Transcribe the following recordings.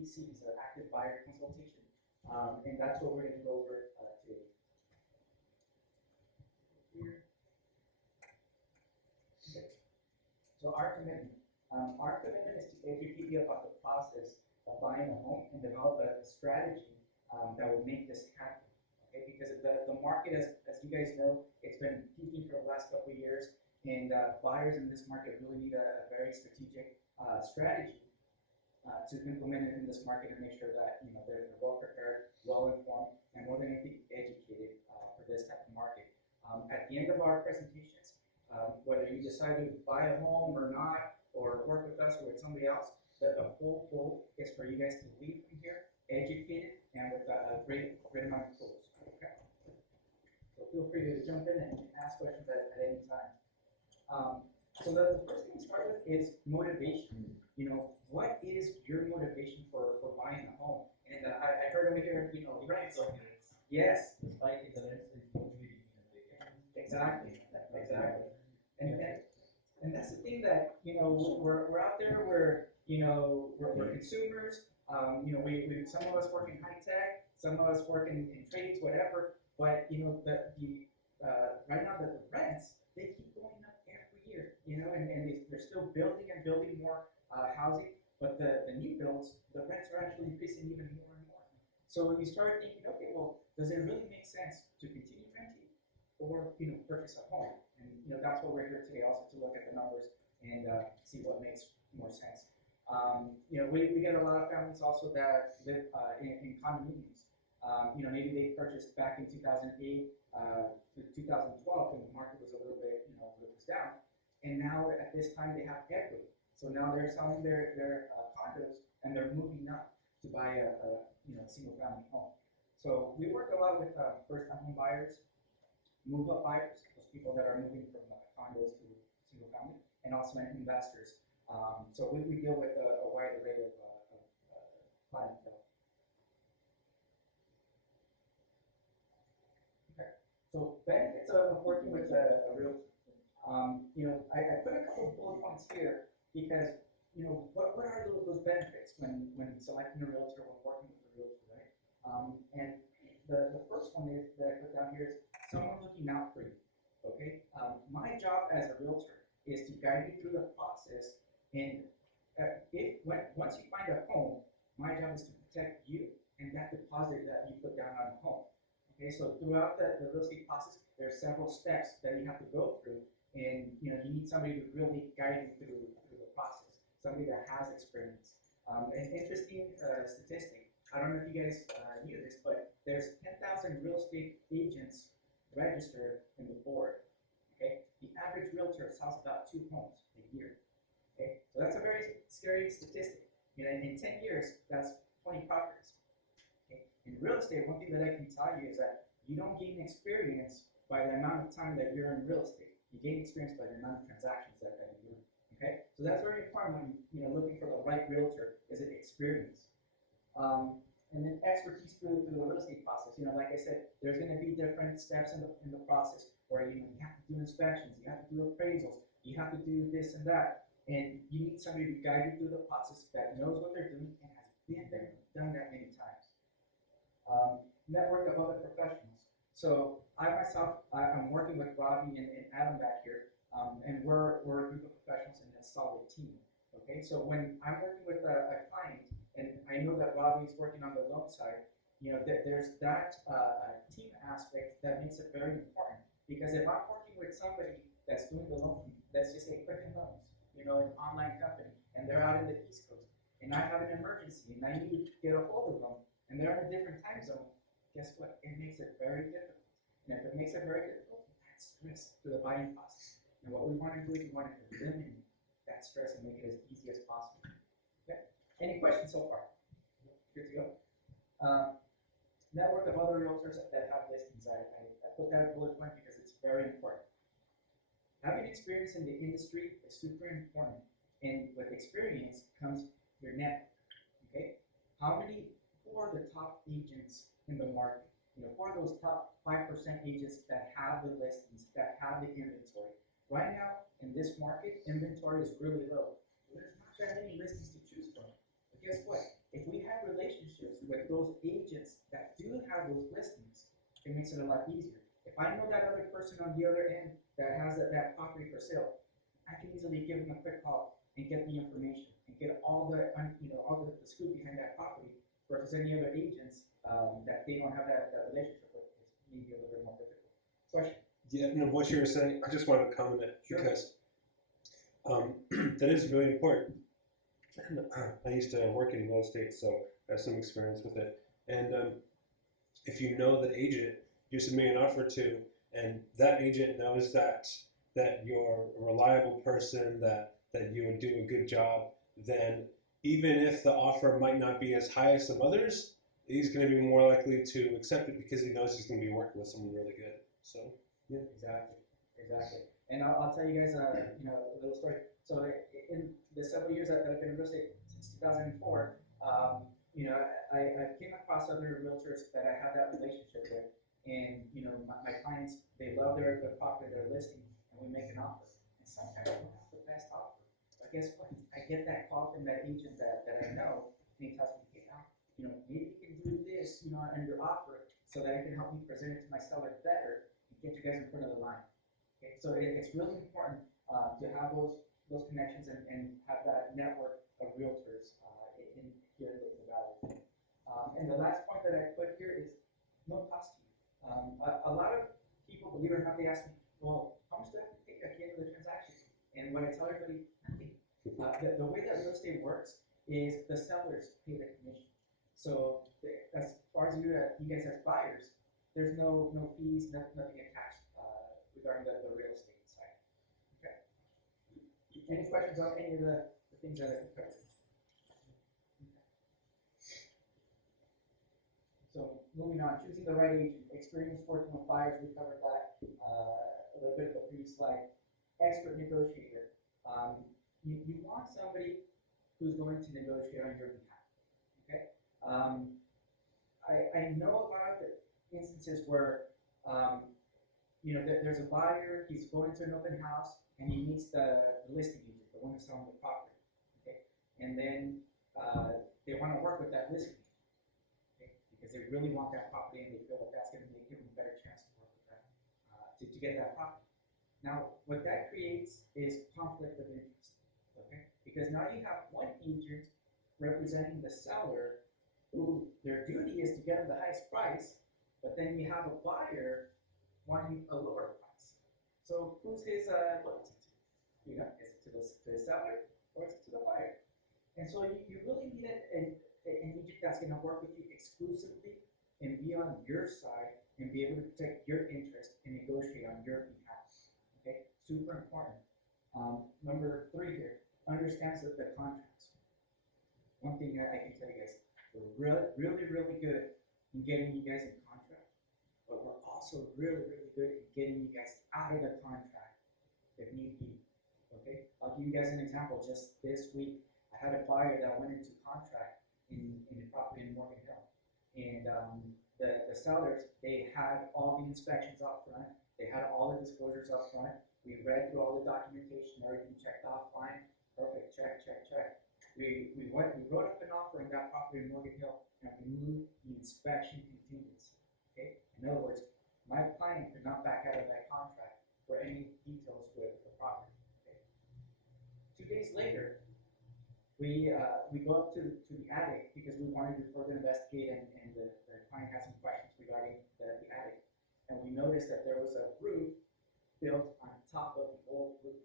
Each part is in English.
ABCs, active buyer consultation, and that's what we're going to go over today. Here. Okay. So our commitment is to educate you about the process of buying a home and develop a strategy that will make this happen. Okay, because the market, as you guys know, it's been peaking for the last couple of years, and buyers in this market really need a very strategic strategy to implement it in this market and make sure that they're well prepared, well informed, and more than anything educated for this type of market. At the end of our presentations, whether you decide to buy a home or not, or work with us or with somebody else, the whole goal is for you guys to leave from here educated and with a great amount of tools. Okay? So feel free to jump in and ask questions at any time. So the first thing to start with is motivation. What is your motivation for buying a home? And I heard over here, right? So, yes. Despite interest, it's motivating. Exactly. And that's the thing that we're out there. We're consumers. Some of us work in high tech, some of us work in trades, whatever. But right now the rents, they keep going up every year. And they're still building and building more housing. But the new builds, the rents are actually increasing even more and more. So you start thinking, okay, well, does it really make sense to continue renting or purchase a home? And that's what we're here today, also to look at the numbers and see what makes more sense. We get a lot of families also that live in condominiums. Maybe they purchased back in 2008 to 2012 when the market was a little bit, was down. And now at this time they have equity. So now they're selling their condos and they're moving up to buy a single family home. So we work a lot with first-time home buyers, move-up buyers, those people that are moving from condos to single family, and also investors. So we deal with a wide array of clientele. Okay. So benefits of working with a realtor. I put a couple of bullet points here because what are those benefits when selecting a realtor, when working with a realtor, right? And the first one is that I put down here is someone looking out for you. Okay. My job as a realtor is to guide you through the process, and once you find a home, my job is to protect you and that deposit that you put down on the home. Okay, so throughout the real estate process, there are several steps that you have to go through, and you need somebody to really guide you through the process, somebody that has experience. An interesting statistic, I don't know if you guys knew this, but there's 10,000 real estate agents registered in the board. Okay, the average realtor sells about 2 homes a year. Okay, so that's a very scary statistic. In 10 years, that's 20 properties. Okay, in real estate, one thing that I can tell you is that you don't gain experience by the amount of time that you're in real estate. You gain experience by the amount of transactions that you do. Okay, so that's very important when looking for the right realtor. Is it experience? And then expertise through the real estate process. Like I said, there's going to be different steps in the process where you have to do inspections, you have to do appraisals, you have to do this and that, and you need somebody to guide you through the process that knows what they're doing and has been there, done that many times. Network of other professionals. So I myself, I'm working with Ravi and Adam back here, and we're a group of professionals in a solid team. Okay, so when I'm working with a client, and I know that Ravi is working on the loan side, there's that team aspect that makes it very important. Because if I'm working with somebody that's doing the loan, let's just say Quicken Loans, an online company, and they're out in the East Coast, and I have an emergency, and I need to get a hold of them, and they're in a different time zone, guess what? It makes it very difficult. And if it makes it very difficult, that's stress to the buying process. And what we want to do is we want to eliminate that stress and make it as easy as possible. Okay? Any questions so far? Good to go. Network of other realtors that have listings. I put that bullet point because it's very important. Having experience in the industry is super important, and with experience comes your network. Okay, who are the top agents in the market? Who are those top 5% agents that have the listings, that have the inventory? Right now in this market, inventory is really low. There's not that many listings to choose from. But guess what? If we had those agents that do have those listings, it makes it a lot easier. If I know that other person on the other end that has that property for sale, I can easily give them a quick call and get the information and get all the all the scoop behind that property. Versus any other agents that they don't have that relationship with, it's maybe a little bit more difficult. Question? Yeah, no, what you were saying, I just wanted to comment it Sure. because that is really important. And, I used to work in real estate, so I have some experience with it. And if you know the agent you're submitting an offer to, and that agent knows that you're a reliable person, that you would do a good job, then even if the offer might not be as high as some others, he's going to be more likely to accept it because he knows he's going to be working with someone really good. So, yeah. Exactly. And I'll tell you guys, a little story. So in the several years that I've been in real estate since 2004, I came across other realtors that I have that relationship with, and my clients, they love their property, their listing, and we make an offer. And sometimes we don't have the best offer. But guess what? I get that call from that agent that I know, and he tells me, hey, maybe you can do this, on your offer, so that it can help me present it to my seller better and get you guys in front of the line. Okay, so it's really important to have those connections and have that network of realtors here in the valley. And the last point that I put here is no cost to you. A lot of people, believe it or not, they ask me, well, how much do I have to pay at the end of the transaction? And when I tell everybody, nothing. The way that real estate works is the sellers pay the commission. So as far as you guys as buyers, there's no fees, nothing attached regarding the real estate side. Okay. Any questions on any of the things that I covered? So moving on, choosing the right agent, experience working with buyers, we covered that a little bit of the previous slide. Expert negotiator. You want somebody who's going to negotiate on your behalf. Okay. I know a lot of the instances where there's a buyer, he's going to an open house, and he meets the listing agent, the one who's selling the property. Okay. And then they want to work with that listing agent. Okay? Because they really want that property and they feel that that's going to give them a better chance to work with them to get that property. Now, what that creates is conflict of interest, okay? Because now you have one agent representing the seller who their duty is to get them the highest price, but then you have a buyer wanting a lower price. So who's his loyalty to? Is it to the seller or is it to the buyer? And so you really need an agent that's going to work with you exclusively and be on your side and be able to protect your interest and negotiate on your behalf. Okay, super important. Number 3 here, understands the contracts. One thing I can tell you guys, we're really good in getting you guys in contract, but we're also really good in getting you guys out of the contract if need be. Okay, I'll give you guys an example. Just this week, I had a buyer that went into contract in a property in Morgan Hill, and the sellers, they had all the inspections up front. They had all the disclosures up front. We read through all the documentation, everything checked off fine. Perfect, check. We wrote up an offer on that property in Morgan Hill and removed the inspection contingency. Okay? In other words, my client could not back out of that contract for any details with the property. Okay? 2 days later, we go up to the attic because we wanted to further investigate and the client had some questions regarding the attic. And we noticed that there was a roof built on top of the old roof.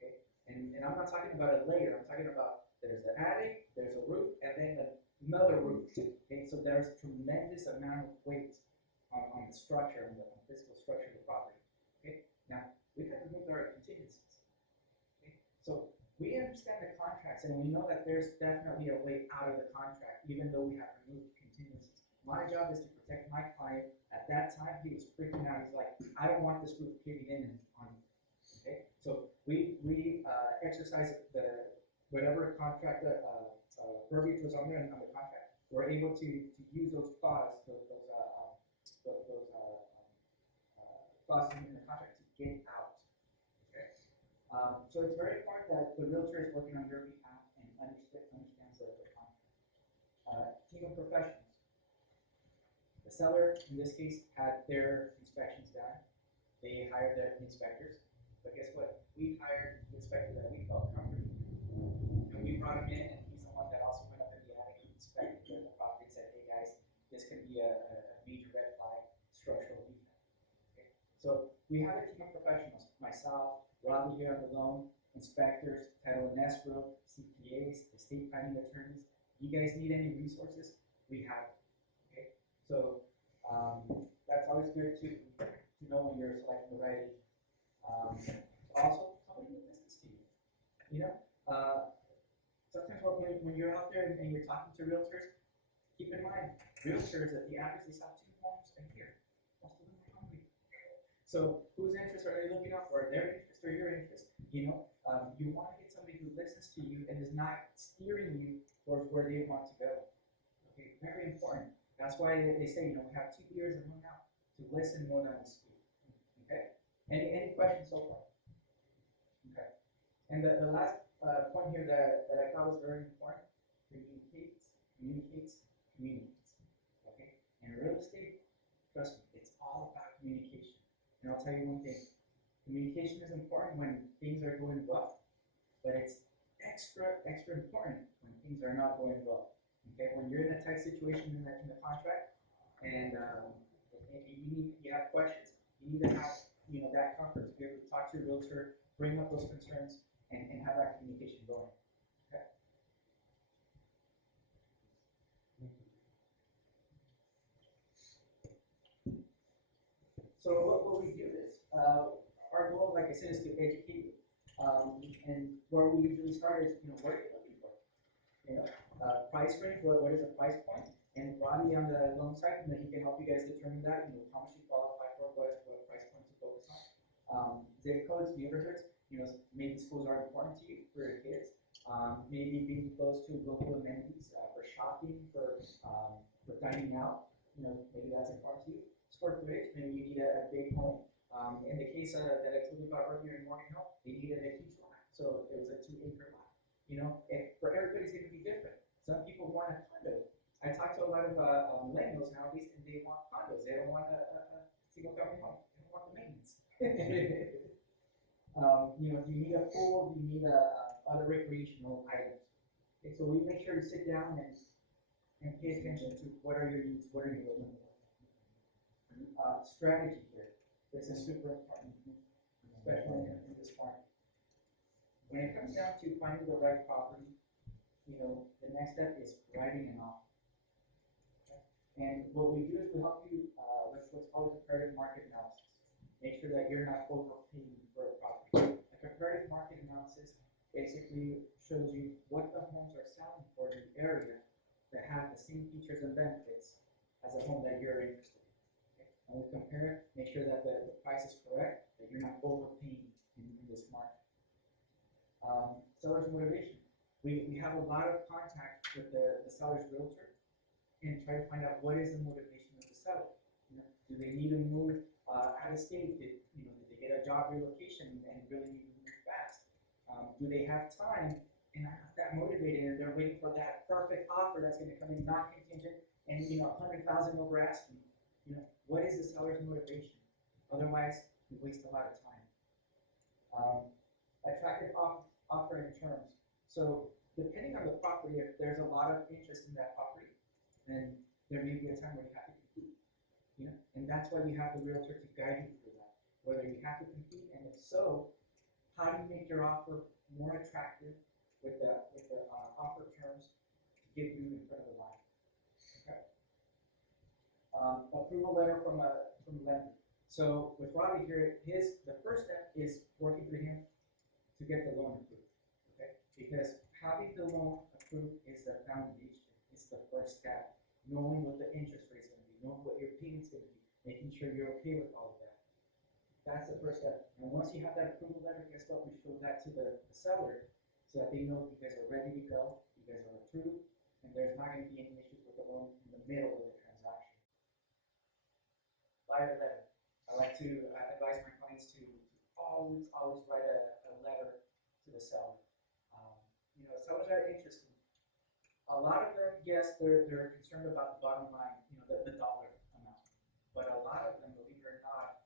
Okay? And I'm not talking about a layer, I'm talking about there's the attic, there's a roof, and then another roof. Okay? So there's tremendous amount of weight on the structure, on the physical structure of the property. Okay? Now, we have removed our contingencies. Okay? So we understand the contracts and we know that there's definitely a way out of the contract, even though we have removed contingencies. My job is to protect my client. At that time, he was freaking out. He's like, I don't want this roof caving in on me. Okay, so we exercise whatever contract verbiage was on there on the contract. We're able to use those clauses, clauses in the contract to get out. Okay, so it's very important that the realtor is working on your behalf and understands the contract. Team of professionals. The seller, in this case, had their inspections done. They hired their inspectors. But guess what? We hired the inspector that we felt comfortable. And we brought him in, and he's the one that also went up in the attic and inspected the property and said, hey guys, this could be a major red flag structural defect. Okay? So we have a team of professionals, myself, Ravi here on the loan, inspectors, title and escrow, CPAs, estate planning attorneys. You guys need any resources? We have it. Okay? So that's always good to know when you're selecting the right agent. Also, somebody who listens to you. You know, sometimes when you're out there and you're talking to realtors, keep in mind, realtors at the average they sell 2 homes a year. Most of them are hungry. So whose interest are they looking out for? Their interest or your interest? You know, you want to get somebody who listens to you and is not steering you towards where they want to go. Okay, very important. That's why they say, you know, we have 2 ears and 1 mouth to listen more than we speak. Okay. Any questions so far? Okay. And the last point here that I thought was very important: communicates. Okay. In real estate, trust me, it's all about communication. And I'll tell you one thing: communication is important when things are going well, but it's extra important when things are not going well. Okay, when you're in a tight situation in the contract, and you have questions, you need to have that comfort to be able to talk to your realtor, bring up those concerns, and have that communication going. Okay. So what we do is our goal, like I said, is to educate you. And where we usually start is, what are you looking for? Price range, what is a price point? And Rodney on the loan side, he can help you guys determine that, how much you qualify for, what price point to focus on. Zip codes, neighborhoods, maybe schools are important to you for your kids. Maybe being close to local amenities for shopping, for dining out, maybe that's important to you. Square footage, maybe you need a big home. In the case that I told you about earlier in Morgan Hill, they needed a huge lot, so it was a 2-acre lot. For everybody's going to be different. Some people want a condo. I talk to a lot of millennials nowadays, and they want condos. They don't want a single-family home. They don't want the maintenance. Do you need a pool? Do you need other recreational items? Okay, so we make sure to sit down and pay attention to what are your needs, what are you looking for. Strategy here. This is super important, especially in this market. When it comes down to finding the right property, the next step is writing an offer. Okay? And what we do is we help you with what's called a comparative market analysis. Make sure that you're not overpaying for a property. A comparative market analysis basically shows you what the homes are selling for in the area that have the same features and benefits as a home that you're interested in. Okay? And we compare it, make sure that the price is correct, that you're not overpaying in this market. Seller's motivation. We have a lot of contact with the seller's realtor and try to find out what is the motivation of the seller. Do they need to move out of state? Did they get a job relocation and really need to move fast? Do they have time and are not that motivated and they're waiting for that perfect offer that's going to come in non-contingent and 100,000 over asking? What is the seller's motivation? Otherwise, we waste a lot of time. Attractive offer and terms. So depending on the property, if there's a lot of interest in that property, then there may be a time where you have to compete. And that's why you have the realtor to guide you through that. Whether you have to compete, and if so, how do you make your offer more attractive with the offer terms to get you in front of the line? Okay. Approval letter from the lender. So with Robbie here, the first step is working through him to get the loan approved. Okay? Because having the loan approved is the foundation. It's the first step. Knowing what the interest rate is going to be, knowing what your payment's going to be, making sure you're okay with all of that. That's the first step. And once you have that approval letter, guess what? We show that to the seller so that they know you guys are ready to go, you guys are approved, and there's not going to be any issues with the loan in the middle of the transaction. Buyer letter. I like to advise my clients to always write a letter to the seller. Sellers are interesting. A lot of them, yes, they're concerned about the bottom line, the dollar amount. but a lot of them, believe it or not,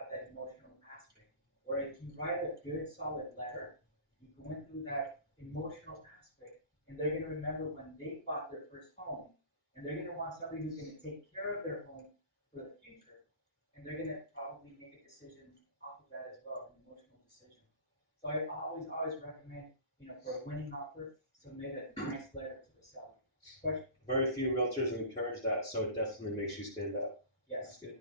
have that emotional aspect. Where if you write a good, solid letter, you go in through that emotional aspect, and they're going to remember when they bought their first home, and they're going to want somebody who's going to take care of their home for the future, and they're going to probably make a decision off of that as well, an emotional decision. So I always recommend, for a winning offer, submit a nice letter to the seller. Question? Very few realtors encourage that, so it definitely makes you stand out. Yes. That's good.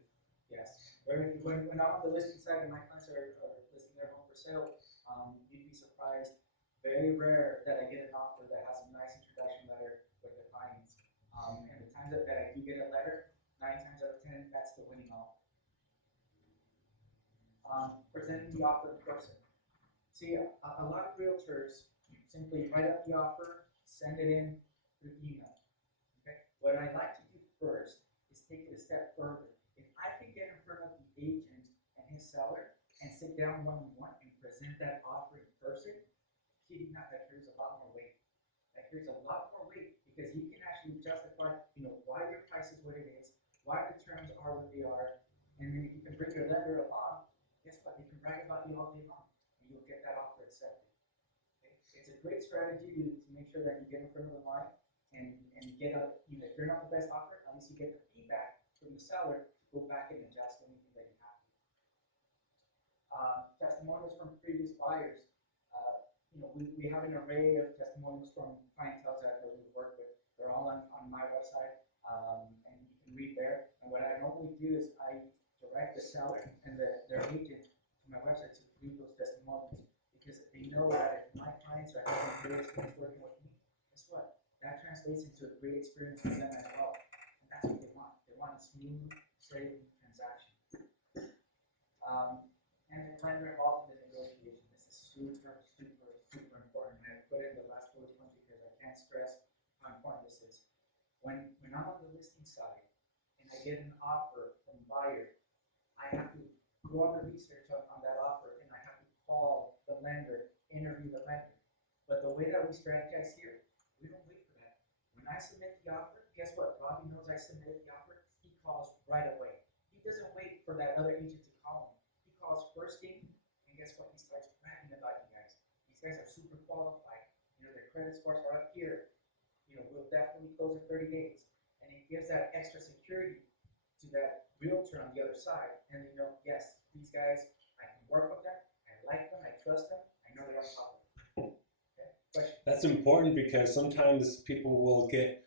Yes. When I'm on the listing side and my clients are listing their home for sale, you'd be surprised. Very rare that I get an offer that has a nice introduction letter with the finance. And the times that I do get a letter, 9 times out of 10, that's the winning offer. Presenting the offer in person. See, a lot of realtors simply write up the offer, send it in through email. Okay? What I like to do first is take it a step further. If I can get in front of the agent and his seller and sit down one-on-one and present that offer in person, kidding not, that carries a lot more weight. That carries a lot more weight because you can actually justify, why your price is what it is, why the terms are what they are, and then if you can bring your lender along, guess what? They can brag about you all day long, and you'll get that offer accepted. Okay? It's a great strategy to make sure that you get in front of the line and get if you're not the best offer, at least you get the feedback from the seller to go back and adjust anything that you have to. Testimonials from previous buyers. We have an array of testimonials from clientele that we've worked with. They're all on my website, and you can read there. And what I normally do is I direct the seller and their agent to my website to read those testimonials because they know that if my clients are having a great experience working with me, guess what? That translates into a great experience for them as well. And that's what they want. They want a smooth, safe transaction. And the lender involved in the negotiation. This is super, super, super important. I put it in the last bullet point because I can't stress how important this is. When I'm on the listing side and I get an offer from a buyer, I have to go on the research on that offer and I have to call the lender, interview the lender. But the way that we strategize here, we don't wait for that. When I submit the offer, guess what? Robbie knows I submitted the offer. He calls right away. He doesn't wait for that other agent to call him. He calls first thing, and guess what? He starts bragging about you guys. These guys are super qualified. Their credit scores are up here. We'll definitely close in 30 days. And it gives that extra security to that realtor on the other side. And they know, yes, these guys, I can work with them. I like them. I trust them. I know they're on top of it. Okay? Question? That's important because sometimes people will get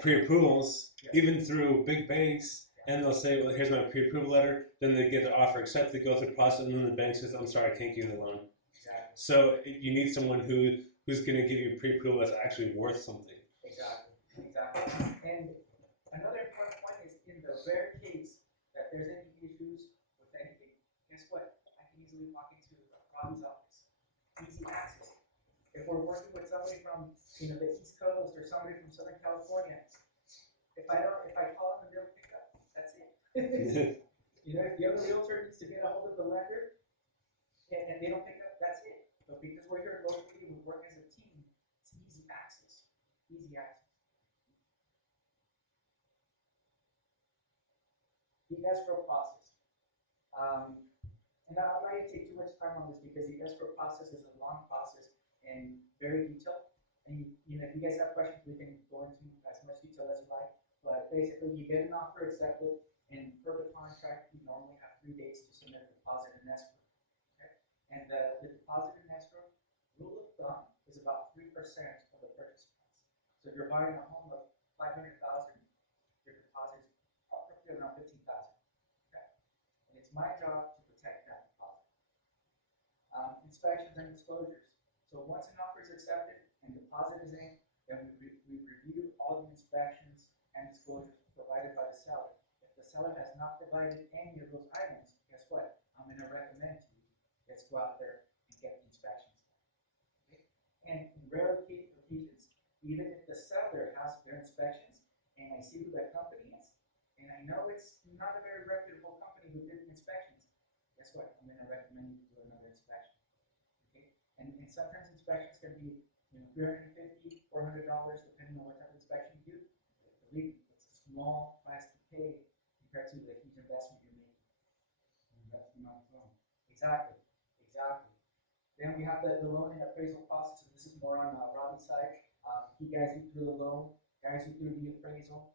pre-approvals, even through big banks, and they'll say, well, here's my pre-approval letter. Then they get the offer accepted, go through the process, and then the bank says, I'm sorry, I can't give you the loan. Exactly. So you need someone who's going to give you pre-approval that's actually worth something. Exactly. And another important point is in the rare case that there's any issues with anything, guess what? I can easily walk into Robbie's office. Easy access. If we're working with somebody from the East Coast or somebody from Southern California, if I call them and they don't pick up, that's it. If the other realtor needs to get a hold of the lender and they don't pick up, that's it. But because we're here locally, we work as a team, it's easy access. Easy access. The escrow process. And I'm not going to take too much time on this because the escrow process is a long process and very detailed. And if you guys have questions, we can go into as much detail as you like. But basically, you get an offer accepted, and per the contract, you normally have 3 days to submit a deposit in escrow. Okay? And the deposit in escrow, rule of thumb, is about 3% of the purchase price. So if you're buying a home of $500,000, your deposit is roughly around $15,000. Okay? And it's my job to protect that deposit. Inspections and disclosures. So once an offer is accepted and deposit is in, then we review all the inspections and disclosures provided by the seller. If the seller has not provided any of those items, guess what? I'm going to recommend to you, let's go out there and get the inspections done. Okay? And in rare occasions, even if the seller has their inspections and I see who that company is, and I know it's not a very reputable company who did the inspections, guess what? I'm going to recommend you to do another inspection. Okay? And sometimes inspections can be $350, $400, depending on what type of inspection you do. Believe me, it's a small price to pay compared to the huge investment you're making. Investing on its own. Exactly, exactly. Then we have the loan and appraisal process, and this is more on Robbie's side. He guides you through the loan, guides you through the appraisal.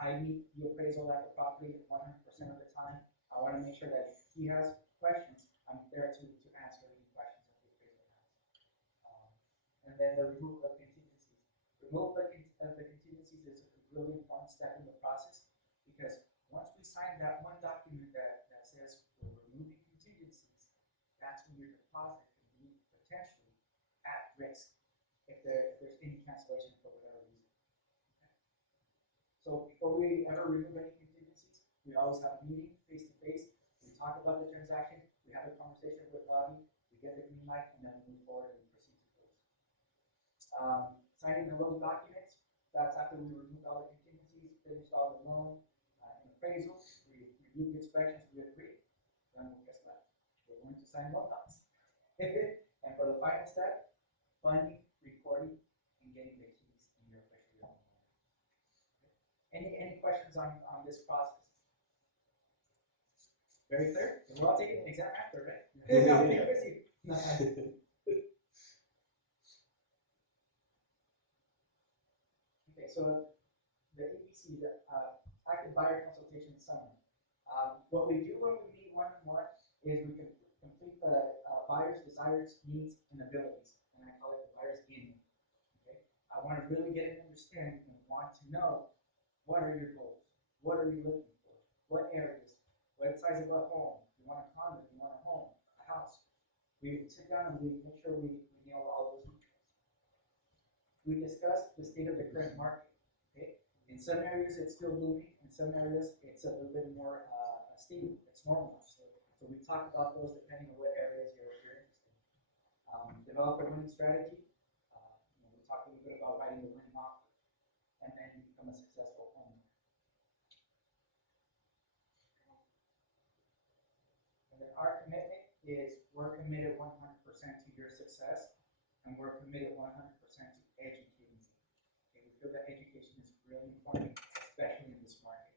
I meet the appraisal at the property 100% of the time. I want to make sure that if he has questions, I'm there to answer any questions that the appraiser has. And then the removal of contingencies. Removal of the contingencies is a really important step in the process because once we sign that one document that says we're removing contingencies, that's when your deposit can be potentially at risk if there's any cancellation for whatever reason. Okay. So before we ever remove any contingencies, we always have a meeting face to face. We talk about the transaction, we have a conversation with Ravi, we get the green light, and then we move forward and proceed to close. Signing the loan documents, that's after we removed all the contingencies, finished all the loan and appraisal, we reviewed the inspections, we agree, then we'll guess what? We're going to sign loan docs. And for the final step, funding, recording, and getting the keys in your official loan. Any questions on this process? Very clear? We're all taking an exam after, right? Okay, so the ABC, the active buyer consultation summary. What we do when we meet one-on-one is we can complete the buyer's desires, needs, and abilities, and I call it the buyer's game. Okay, I want to really get an understanding and want to know what are your goals, what are you looking for, what areas, what size of a home, you want a condo, you want a home, a house. We sit down and we make sure we nail all those details. We discuss the state of the current market. Okay, in some areas it's still booming, in some areas it's a little bit more stable, it's normal. So we talk about those depending on what areas you're interested in. Develop a winning strategy. We talked a little bit about writing the winning offer, and then you become a successful homeowner. And then our commitment is we're committed 100% to your success, and we're committed 100% to educating you. Okay, we feel that education is really important, especially in this